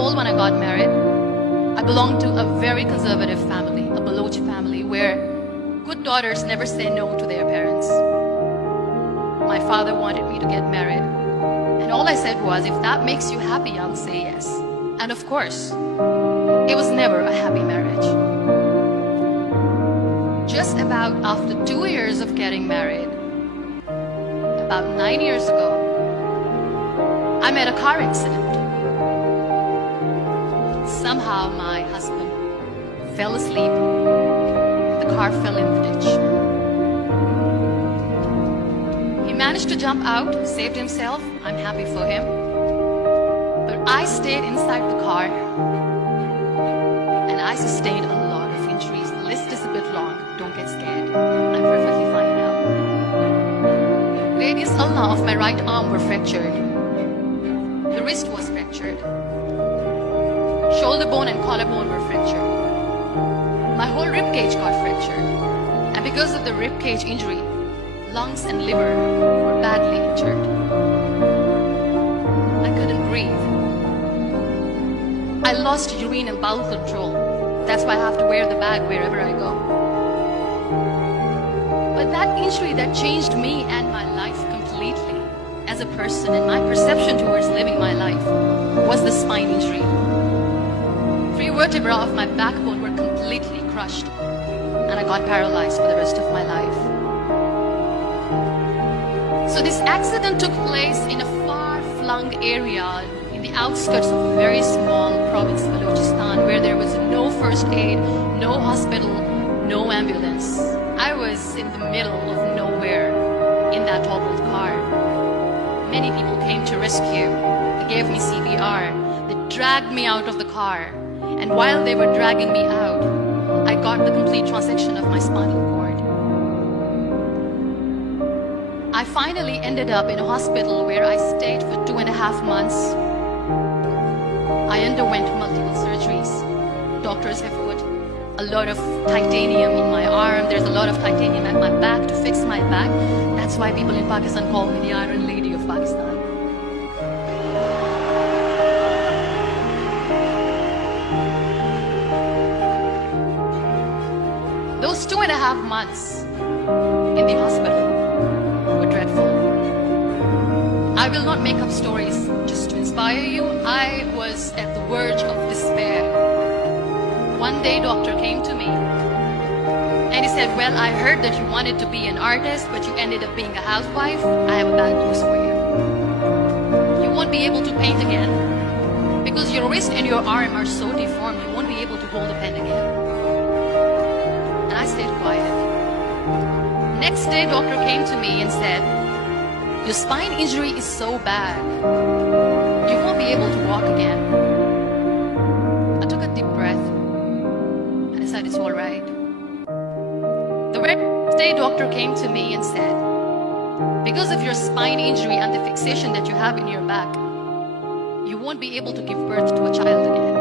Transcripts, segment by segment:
old when I got married. I belonged to a very conservative family, a Baloch family, where good daughters never say no to their parents. My father wanted me to get married, and all I said was, if that makes you happy, I'll say yes. And of course, it was never a happy marriage. Just about after 2 years of getting married, about 9 years ago, I met a car accident. Somehow my husband fell asleep. The car fell in the ditch. He managed to jump out, saved himself. I'm happy for him. But I stayed inside the car and I sustained a lot of injuries. The list is a bit long. Don't get scared. I'm perfectly fine now. Radius ulna of my right arm were fractured. The wrist was fractured. Shoulder bone and collarbone were fractured. My whole rib cage got fractured. And because of the rib cage injury, lungs and liver were badly injured. I couldn't breathe. I lost urine and bowel control. That's why I have to wear the bag wherever I go. But that injury that changed me and my life completely as a person, and my perception towards living my life, was the spine injury. 3 vertebrae of my backbone were completely crushed, and I got paralyzed for the rest of my life. So this accident took place in a far-flung area in the outskirts of a very small province, Balochistan, where there was no first aid, no hospital, no ambulance. I was in the middle of nowhere in that toppled car. Many people came to rescue. They gave me CPR. They dragged me out of the car. And while they were dragging me out, I got the complete transection of my spinal cord. I finally ended up in a hospital where I stayed for 2.5 months. I underwent multiple surgeries. Doctors have put a lot of titanium in my arm. There's a lot of titanium at my back to fix my back. That's why people in Pakistan call me the Iron Lady of Pakistan. Those 2.5 months in the hospital were dreadful. I will not make up stories just to inspire you. I was at the verge of despair. One day, doctor came to me and he said, well, I heard that you wanted to be an artist, but you ended up being a housewife. I have a bad news for you. You won't be able to paint again because your wrist and your arm are so deformed, you won't be able to hold a pen again. And I stayed quiet. Next day, doctor came to me and said, your spine injury is so bad, you won't be able to walk again. I took a deep breath and I said, it's all right. The next day, doctor came to me and said, because of your spine injury and the fixation that you have in your back, you won't be able to give birth to a child again.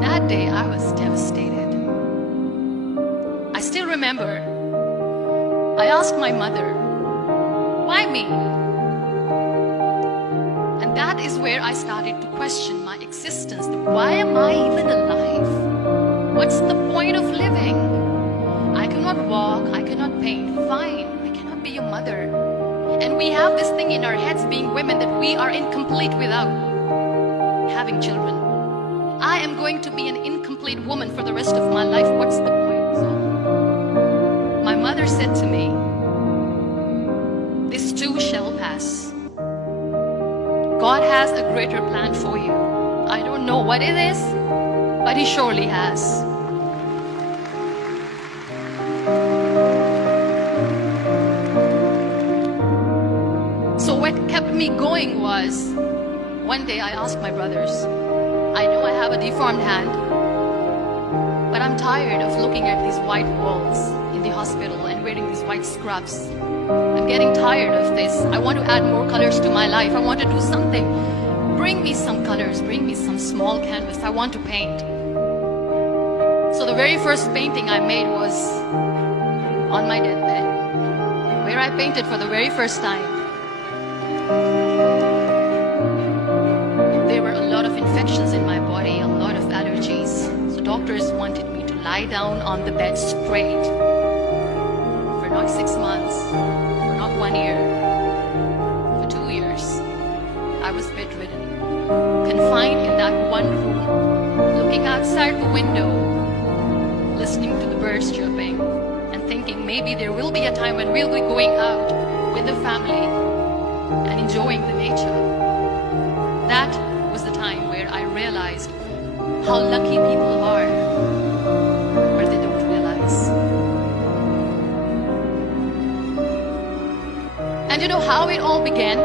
That day, I was devastated. I still remember, I asked my mother, why me? And that is where I started to question my existence. Why am I even alive? What's the point of living? I cannot walk, I cannot paint, fine, I cannot be a mother. And we have this thing in our heads, being women, that we are incomplete without having children. I am going to be an incomplete woman for the rest of my life. What's the point? So, my mother said to me, this too shall pass. God has a greater plan for you. I don't know what it is, but He surely has. So what kept me going was, one day I asked my brothers, I know I have a deformed hand, but I'm tired of looking at these white walls in the hospital and wearing these white scrubs. I'm getting tired of this. I want to add more colors to my life. I want to do something. Bring me some colors. Bring me some small canvas. I want to paint. So the very first painting I made was on my deathbed, where I painted for the very first time. infections in my body, a lot of allergies. So doctors wanted me to lie down on the bed straight for not 6 months, for not 1 year, for 2 years. I was bedridden, confined in that one room, looking outside the window, listening to the birds chirping, and thinking maybe there will be a time when we'll be going out with the family and enjoying the nature. That was the time where I realized how lucky people are, but they don't realize. And you know how it all began?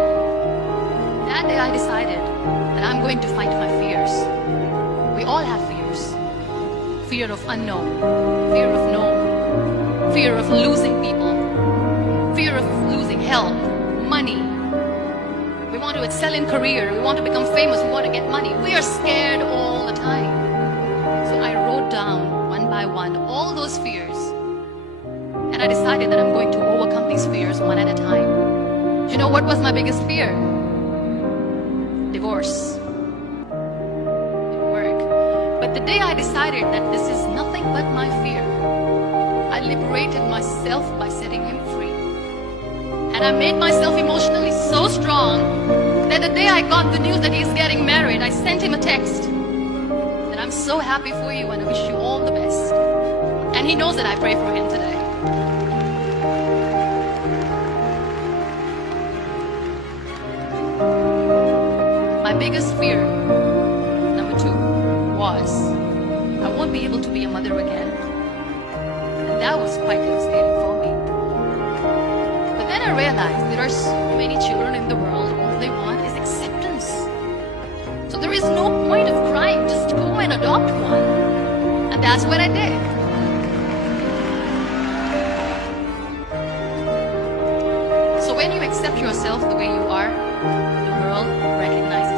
That day I decided that I'm going to fight my fears. We all have fears. Fear of unknown, fear of known, fear of losing people, fear of losing health, money. We want to excel in career, we want to become famous, we want to get money. We are scared all the time. So I wrote down one by one all those fears. And I decided that I'm going to overcome these fears one at a time. Do you know what was my biggest fear? Divorce. Didn't work. But the day I decided that this is nothing but my fear, I liberated myself by setting him free. And I made myself emotionally so strong that the day I got the news that he's getting married, I sent him a text that I'm so happy for you and I wish you all the best. And he knows that I pray for him today. My biggest fear, number 2, was I won't be able to be a mother again. And that was quite devastating for me. But then I realized there are so many children in the world, all they want is acceptance. So there is no point of crying, just go and adopt one. And that's what I did. So when you accept yourself the way you are, the world recognizes